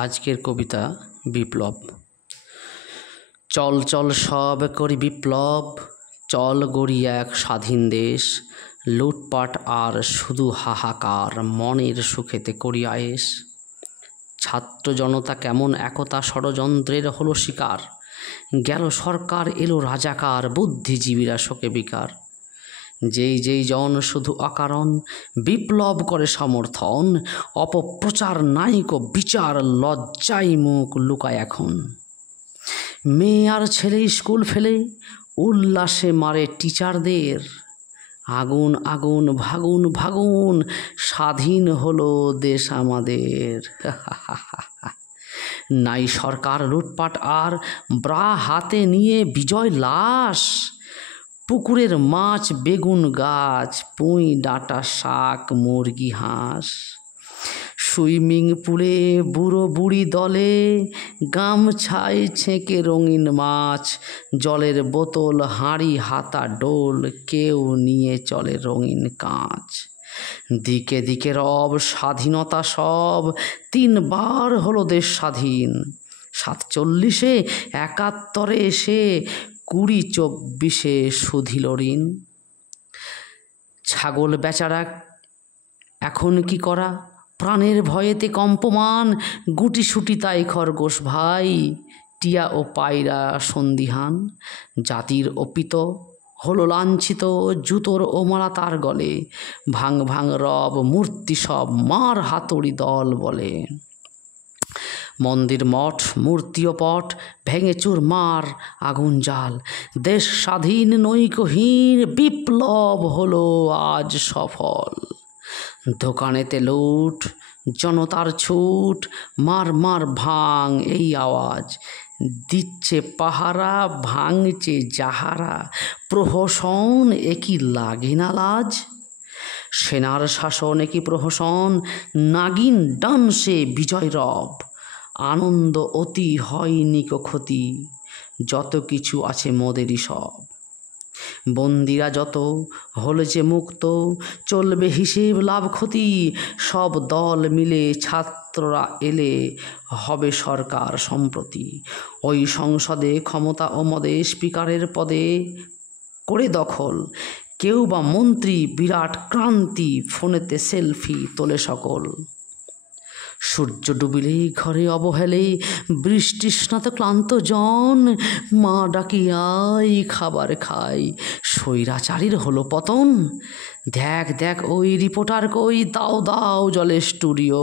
আজকের কবিতা বিপ্লব। চল চল সব করি বিপ্লব, চল গড়ি এক স্বাধীন দেশ। লুটপাট আর শুধু হাহাকার, মনের সুখেতে করি আয়েশ। ছাত্র জনতা কেমন একতা ষড়যন্ত্রের হলো শিকার। গেল সরকার এলো রাজাকার, বুদ্ধিজীবীরা শোকে বিকার। যেই যেই জন শুধু অকারণ বিপ্লব করে সমর্থন, অপপ্রচার নাইকো বিচার, লজ্জায় মুখ লুকায় এখন। মেয়ে আর ছেলে স্কুল ফেলে উল্লাসে মারে টিচারদের। আগুন আগুন ভাগুন ভাগুন, স্বাধীন হলো দেশ আমাদের। নাই সরকার লুটপাট আর, ব্রা হাতে নিয়ে বিজয় লাশ। পুকুরের মাছ বেগুন গাছ, পুঁই ডাঁটা শাক মুরগি হাঁস। সুইমিং পুলে বুড়ো বুড়ি দলে, গামছায় ছেঁকে রঙিন মাছ। জলের বোতল হাঁড়ি হাতা ডোল, কেউ নিয়ে চলে রঙিন কাঁচ। দিকে দিকে রব স্বাধীনতা সব, 3 বার হলো দেশ স্বাধীন। 47-এ 71-এ এসে 20-24-এ শুধিল ঋণ। ছাগল বেচারা এখন কি করা, প্রাণের ভয়েতে কম্পমান। গুটিসুটি তাই খরগোশ ভাই, টিয়া ও পায়রা সন্দিহান। জাতির অপিত হলো লাঞ্ছিত, জুতোর ও মালা তার গলে। ভাঙ ভাঙ রব মূর্তি সব, মার হাতুড়ি দল বলে। মন্দির মঠ মূর্তি ও পট ভেঙে চুরমার আগুন জাল। দেশ স্বাধীন নৈকহীন, বিপ্লব হলো আজ সফল। দোকানেতে লুট জনতার ছুট, মার মার ভাঙ এই আওয়াজ। দিচ্ছে পাহারা ভাঙছে যাহারা, প্রহসন একই লাগে না লাজ। সেনার শাসন একই প্রহসন, নাগিন ডান্সে বিজয় রব। আনন্দ অতি হয়নি কো ক্ষতি, যত কিছু আছে মোদেরই সব। বন্দিরা যত হলে যে মুক্ত, চলবে হিসেব লাভ ক্ষতি। সব দল মিলে ছাত্ররা এলে হবে সরকার সম্প্রতি। ওই সংসদে ক্ষমতা ও মদে স্পিকারের পদে করে দখল। কেউ বা মন্ত্রী বিরাট ক্রান্তি, ফোনেতে সেলফি তোলে সকল। সূর্য ডুবিলেই ঘরে অবহেলে, বৃষ্টিস্নাত ক্লান্ত জন। মা ডাকি আই খাবার খাই, স্বৈরাচারীর হলো পতন। দেখ দেখ ওই রিপোর্টার কই, দাও দাও জলে স্টুডিও।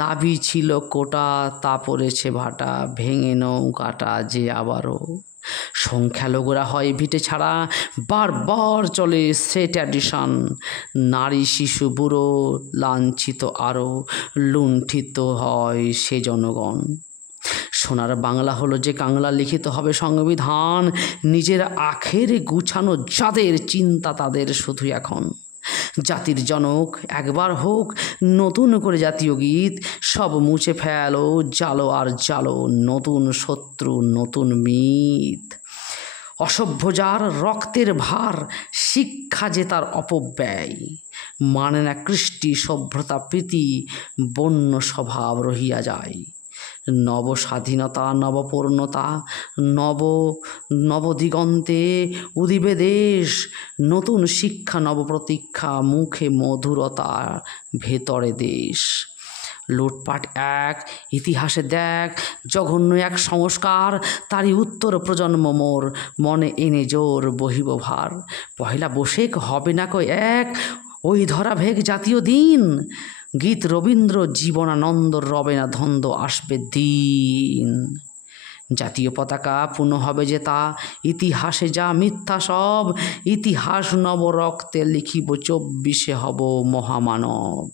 দাবি ছিল কোটা, তা পড়েছে ভাটা, ভেঙে নৌকাটা যে আবারও। সংখ্যালঘুরা হয় ভিটে ছাড়া, বারবার চলে সে ট্র্যাডিশন। নারী শিশু বুড়ো লাঞ্ছিত আরও, লুণ্ঠিত হয় সে জনগণ। সোনার বাংলা হলো যে কাংলা, লিখিত হবে সংবিধান। নিজের আখের গুছানো যাদের, চিন্তা তাদের শুধু এখন। জাতির জনক একবার হোক নতুন করে জাতীয় গীত। সব মুছে ফেলো জালো আর জালো, নতুন শত্রু নতুন মিথ। অসভ্য যার রক্তের ভার, শিক্ষা যে তার অপব্যয়। মানে না কৃষ্টি সভ্যতা প্রীতি, বন্য স্বভাব রহিয়া যায়। নব স্বাধীনতা নবপূর্ণতা, নবদিগন্তে উদিবে দেশ। নতুন শিক্ষা নবপ্রতীক্ষা, মুখে মধুরতা ভেতরে দেশ। লুটপাট এক ইতিহাসে দেখ জঘন্য এক সংস্কার, তারই উত্তর প্রজন্ম মোর মনে এনে জোর বহিব ভার। পহেলা বৈশাখ হবে না কো এক, ওই ধরা ভেগ জাতীয় দিন। গীত রবীন্দ্র জীবনানন্দ, রবে না ধন্দ আসবে দিন। জাতীয় পতাকা পুনঃ হবে যে তা, ইতিহাসে যা মিথ্যা সব। ইতিহাস নব রক্তে লিখিব, 24-এ হব মহামানব।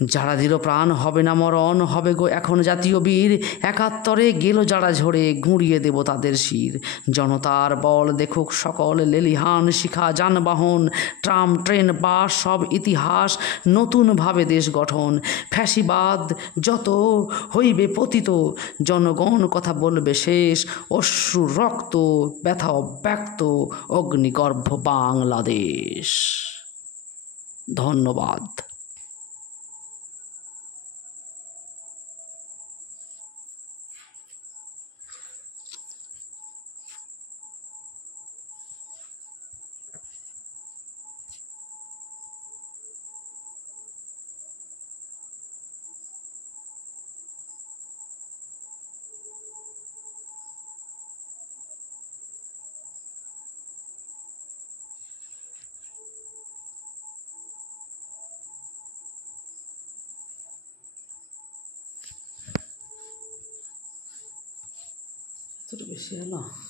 যারা দিল প্রাণ হবে না মরণ, হবে গো এখন জাতীয় বীর। 71-এ গেল যারা ঝরে, গুঁড়িয়ে দেব তাদের শির। জনতার বল দেখুক সকল, লেলিহান শিখা যানবাহন। ট্রাম ট্রেন বাস সব ইতিহাস, নতুনভাবে দেশ গঠন। ফ্যাসিবাদ যত হইবে পতিত, জনগণ কথা বলবে শেষ। অশ্রু রক্ত ব্যথা অব্যক্ত, অগ্নিগর্ভ বাংলাদেশ। ধন্যবাদ। বেশি হলো।